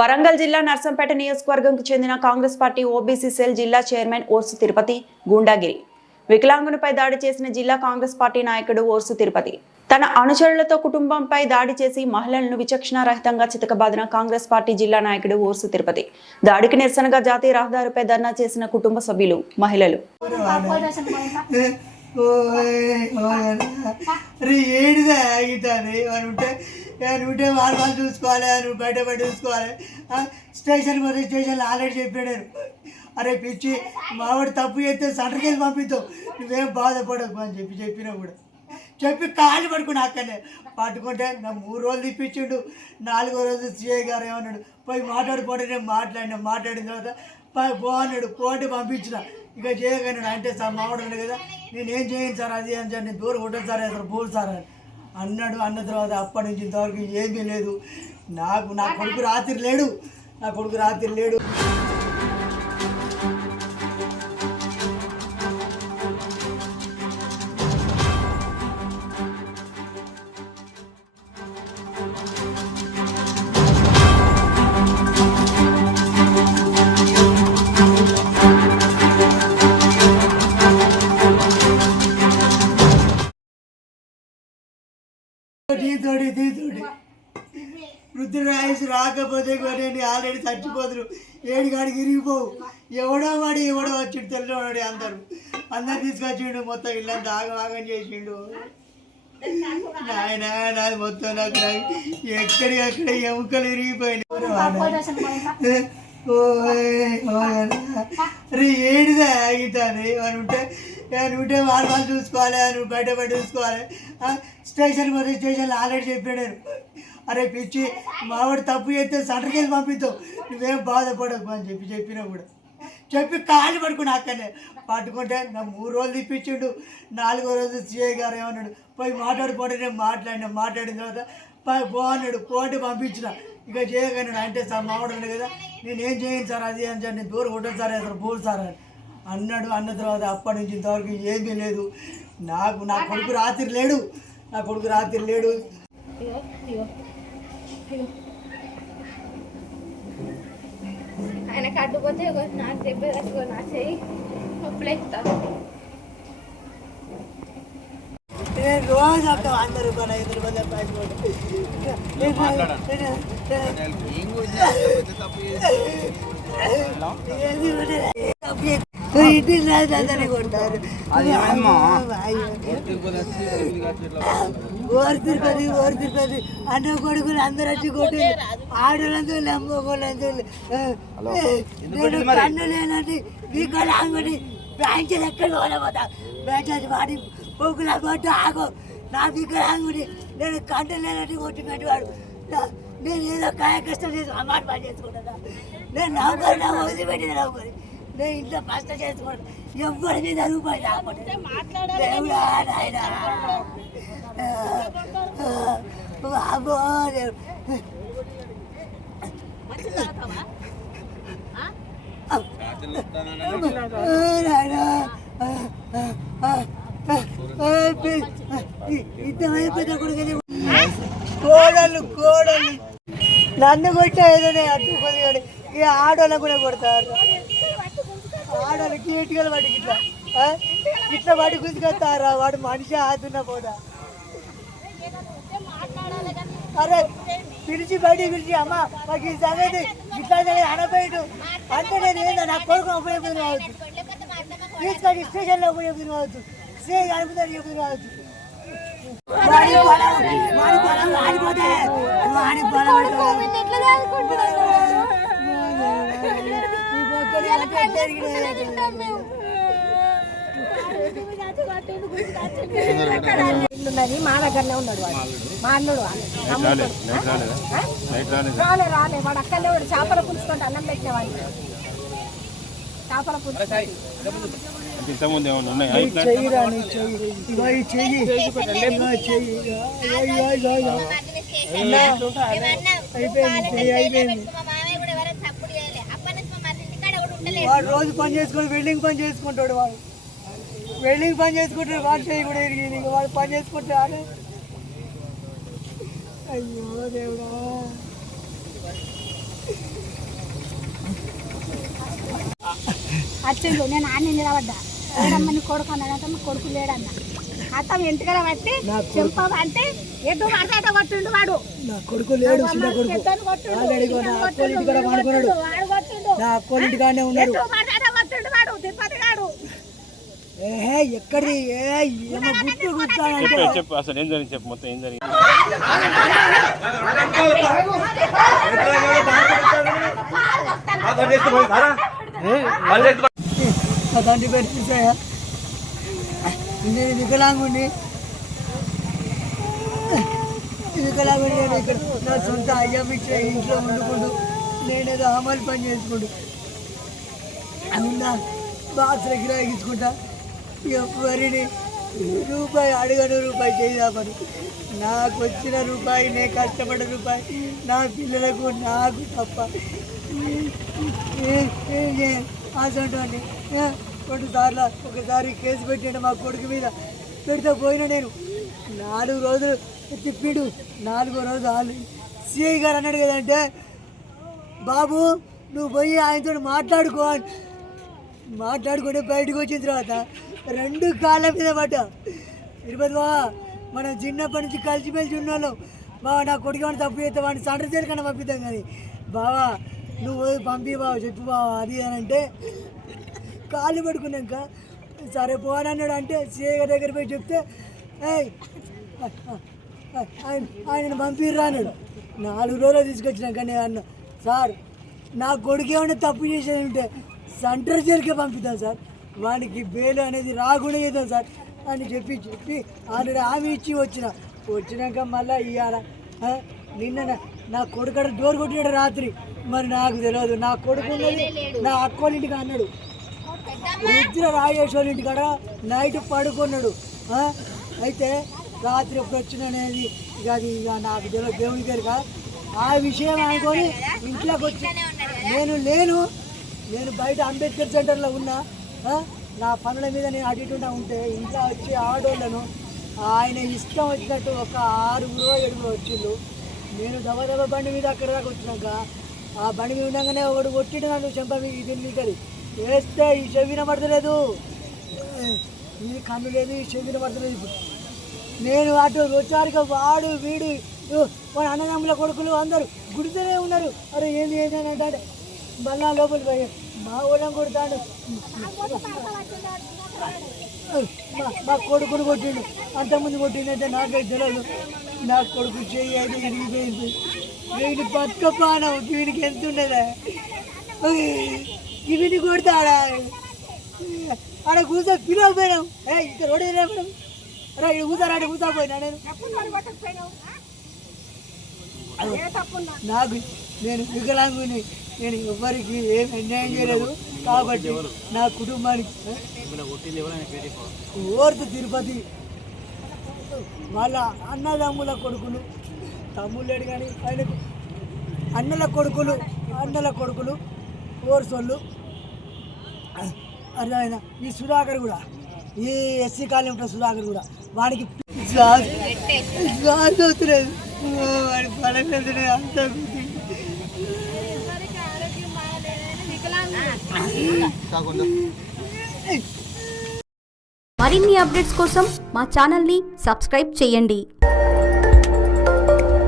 వరంగల్ జిల్లా నర్సంపేట నియోజకవర్గంకు చెందిన Congress party OBC cell జిల్లా చైర్మన్ ఓర్సు తిరుపతి గూండాగిరి వికలాంగునిపై దాడి చేసిన జిల్లా కాంగ్రెస్ పార్టీ నాయకుడు ఓర్సు తిరుపతి తన అనుచరులతో కుటుంబంపై దాడి చేసి మహిళలను విచక్షణారహితంగా చితకబాదిన కాంగ్రెస్ పార్టీ జిల్లా నాయకుడు ఓర్సు తిరుపతి దాడికి నిరసనగా జాతీయ రహదారిపై ధర్నా చేసిన కుటుంబ సభ్యులు మహిళలు ఉంటే వాళ్ళు చూసుకోవాలి, నువ్వు బయట చూసుకోవాలి. స్టేషన్ పోతే స్టేషన్లో ఆల్రెడీ చెప్పాడు, అరే పిచ్చి మావాడు తప్పు చేస్తే సెంటర్కి పంపిద్దాం, నువ్వేం బాధపడకు అని చెప్పినా కూడా చెప్పి కాళ్ళు పడుకుని అక్కడనే పట్టుకుంటే నా 3 రోజులు తిప్పించిండు. 4వ రోజు సిఐ గారు ఏమన్నాడు, పోయి మాట్లాడుకోండి. నేను మాట్లాడిన తర్వాత బాగున్నాడు పోటీ పంపించిన. ఇక చేయగలిగాడు అంటే సార్ మావాడు కదా, నేనేం చేయను సార్ అది అని సార్, నేను దూరం ఉంటాను సార్, అసలు పోదు సార్ అని అన్నాడు. అన్న తర్వాత అప్పటి నుంచి ఇంతవరకు ఏమీ లేదు. నా కొడుకు రాత్రి లేడు. దీతోడి వృద్ధురాయుసు రాకపోతే కూడా నేను ఆల్రెడీ చచ్చిపోతురు. 7 కాడికి ఇరిగిపోవు. ఎవడో వచ్చిండు తెలియవాడు. అందరు తీసుకొచ్చిండు. మొత్తం ఇల్లంతా ఆగం చేసిండు. నాయన నాది మొత్తం నాకు ఎక్కడికక్కడ ఎముకలు ఇరిగిపోయింది. ఏడిదే ఆగితుంది అని ఉంటే వాళ్ళు చూసుకోవాలి, నువ్వు బయట చూసుకోవాలి. స్టేషన్ పోతే స్టేషన్లో ఆల్రెడీ చెప్పాడు, అరే పిచ్చి మావాడు తప్పు చేస్తే సెంటర్కి పంపిద్దాం, నువ్వేం బాధపడకు అని చెప్పినా కూడా చెప్పి కాళ్ళు పడుకుని అక్కడనే పట్టుకుంటే నా 3 రోజులు తిప్పించిండు. 4వ రోజు సిఐ గారు ఏమన్నాడు, పోయి మాట్లాడుకోండి. నేను మాట్లాడిన తర్వాత బాగున్నాడు పోటీ పంపించిన. ఇక చేయగలిగాడు అంటే సార్ మావాడు కదా, నేనేం చేయను సార్ అది అని సార్, నేను దూరం ఉంటాను సార్, అసలు పోదు సార్ అని అన్నాడు. అన్న తర్వాత అప్పటి నుంచి ఇంతవరకు ఏమీ లేదు. నా కొడుకు రాత్రి లేడు. ఆయన కట్టుపోతే నాకు దెబ్బ నా చెయ్యి నొప్పులేస్తాను. నేను రోజు వస్తాను 100 రూపాయలు 5 రూపాయలు ఇంటిని కొడతారు. ఓరు తిరుపతి అన్న కొడుకులు అందరూ వచ్చి కొట్టి ఆడలంతా నమ్మకోళ్ళంతా నేను కన్ను లేనంటే మీకు అంగడి బ్యాంకులు ఎక్కడ పోలేపోతా బ్యాంక్ వాడి పొగులా కొట్టి ఆగో నా దగ్గర అంగుడి నేను కంట లేనట్టు కొట్టి పెట్టివాడు. నేను ఏదో కాయ కష్టం చేసి అమ్మాట పని చేసుకుంటున్నా. నేను నవ్వుకొని వదిలిపెట్టిన నవ్వుకొని నేను ఇంట్లో కష్టం చేసుకుంటా. ఎవరి మీద రూపాయి దేవుడా నాయన బాబో కోడలు నన్ను కొట్టే ఏదైనా అడ్డుకొని ఇక ఆడోళ్ళకు కూడా కొడతారు. ఆడోళ్ళు కీటికలు వాడికి ఇట్లా వాడి గుంజుకొస్తారా, వాడు మనిషి ఆదున్న పోదా. అరే పిలిచి అమ్మ మాకు ఈ సంగతి ఇట్లా అనపోయాడు అంటే నేను ఏందో నా కొడుకు ఉపయోగం కావచ్చు, తీసుకొని స్టేషన్లో ఉపయోగం కావచ్చు, సిఐ అనుకుంటారు చెప్పి కావచ్చు. మా దగ్గరనే ఉన్నాడు వాడు, మా అన్నుడు రాలే వాడు అక్కడనే వాడు చేపల పులుసుకుంటే అన్నం పెట్టేవాడు. చేపల పులుసు రోజు పని చేసుకుని వెల్డింగ్ పని చేసుకుంటాడు. వాడు వెల్డింగ్ పని చేసుకుంటాడు. వాడు చేయి కూడా ఎరిగింది. వాడు పని చేసుకుంటాడు. అయ్యో దేవుడా. వచ్చిండు. నేను ఆన్ని నిలబడ్డా, ఏడమ్మని కొడుకు అన్నాడంటే మా కొడుకు లేడన్న. అత్తం ఎంటికల బట్టి చెంప అంటే ఎటు పడతాట కొట్టిండు వాడు. నా కొడుకు లేడు, చిన్న కొడుకు ఆల్రెడీ నా అక్కోలింటి కాడ పడుకున్నాడు. నా అక్కోలింటి కాడనే ఉన్నాడు. వాడు తిరుపతి గాడు. ఎక్కడిది ఏమో గుర్తు గుర్తానంటే చెప్పు అసలు ఏం జరిగింది, చెప్పు మొత్తం ఏం జరిగింది. నా తండ్రి పేరు చూసాయా, నేను వికలాంగుని నేను ఇక్కడ నా సొంత అయ్యమిచ్చే ఇంట్లో వండుకుంటూ నేనేదో అమలు పని చేసుకుంటూ అవునా బాక్స్లో గిరాగించుకుంటా. ఎవరిని రూపాయి అడగను, రూపాయి చేయదామని. నాకు వచ్చిన రూపాయి, నేను కష్టపడ్డ రూపాయి నా పిల్లలకు నాకు తప్ప ఆసంటోని కొన్నిసార్లు ఒకసారి కేసు పెట్టాడు మా కొడుకు మీద. పెడితే పోయినా నేను 4 రోజులు తిప్పిడు. 4వ రోజు వాళ్ళు సిఐ గారు అన్నాడు కదంటే, బాబు నువ్వు పోయి ఆయనతో మాట్లాడుకుంటే బయటకు వచ్చిన తర్వాత 2 కాళ్ళ మీద పడ్డా. తిరుపతి బావా, మనం చిన్నప్పటి నుంచి కలిసిమెలిసి ఉన్నాను బావా. నా కొడుకు వాడిని తప్పు చేస్తే వాడిని సండ్ర చేరు కన్నా పంపిద్దాం కానీ బావా నువ్వు పంపి బావ, చెప్పు బావా అది అని అంటే, కాళ్ళు పడుకున్నాక సరే పోనన్నాడు. అంటే సిఐ గారి దగ్గర పోయి చెప్తే ఆయన పంపిర్రా అన్నాడు. 4 రోజులు తీసుకొచ్చినాక నేను అన్నా, సార్ నా కొడుకు ఏమైనా తప్పు చేసేది ఉంటే సెంటర్ జైలుకే పంపిద్దాం సార్, వానికి బెయిల్ అనేది రాకుండా చేద్దాం సార్ అని చెప్పి ఆల్రెడీ హామీ ఇచ్చి వచ్చినాక మళ్ళీ ఇవాళ నిన్న నా కొడుకు డోర్ కొట్టినాడు రాత్రి. మరి నాకు తెలియదు, నా కొడుకు ఉన్నది నా అక్కోళ్ళింటికి అన్నాడు. రుద్ర రాజేష్ వాళ్ళ ఇంటికాడ నైట్ పడుకున్నాడు. అయితే రాత్రి ఎప్పుడు వచ్చిననేది ఇక అది ఇక నాకు తెలియదు, దేవుని పేరుగా ఆ విషయం అనుకొని ఇంట్లోకి వచ్చి నేను బయట అంబేద్కర్ సెంటర్లో ఉన్నా. నా పనుల మీద నేను అటు ఇటు ఉంటే ఇంట్లో వచ్చి ఆడోళ్ళను ఆయన ఇష్టం వచ్చినట్టు ఒక 6 7 వచ్చిండు. నేను దబదబ బండి మీద అక్కడ దాకా వచ్చినాక ఆ బండి మీద ఉండగానే ఒకడు కొట్టిడు నన్ను చెంప మీకది వేస్తే ఈ చెవిన పడతలేదు, ఈ కన్ను లేదు, ఈ చెవిన పడతలేదు. ఇప్పుడు నేను అటు వచ్చారుగా వాడు వీడు వాడు అన్నదమ్ముల కొడుకులు అందరూ గుడితోనే ఉన్నారు. అరే ఏంది అంటే మళ్ళా లోపలికి పోయి మా ఊళ్ళని కొడతాడు, మా కొడుకుని కొట్టిండు. అంతకుముందు కొట్టిందంటే నాకైతే తెలియదు. నా కొడుకు చెయ్యి అయితే ఇరిగిపోయింది. వీడి బతుకపానం వీడికి ఎంత ఉండదా, వీడిని కొడతాడా ఆడ కూర్చో పిలవపోయినాం. ఇక్కడ రోడ్ మేడం అరే ఇక్కడ కూర్చారా, అంటే కూర్చోపోయినా నేను వికలాంగుని, నేను ఎవరికి ఏం అన్యాయం చేయలేదు కాబట్టి నా కుటుంబానికి ఓర్తు తిరుపతి వాళ్ళ అన్నదమ్ముల కొడుకులు, తమ్ముళ్ళేడు కానీ ఆయనకు అన్నల కొడుకులు ఓర్సోళ్ళు. అరే ఆయన ఈ సుధాకర్ కూడా, ఈ ఎస్సీ కాలనీ ఉంటుంది సుధాకర్ కూడా, వాడికి అవుతులేదు, వాడి పడలేదు అంత. మరిన్ని అప్డేట్స్ కోసం మా ఛానల్ని సబ్స్క్రైబ్ చేయండి.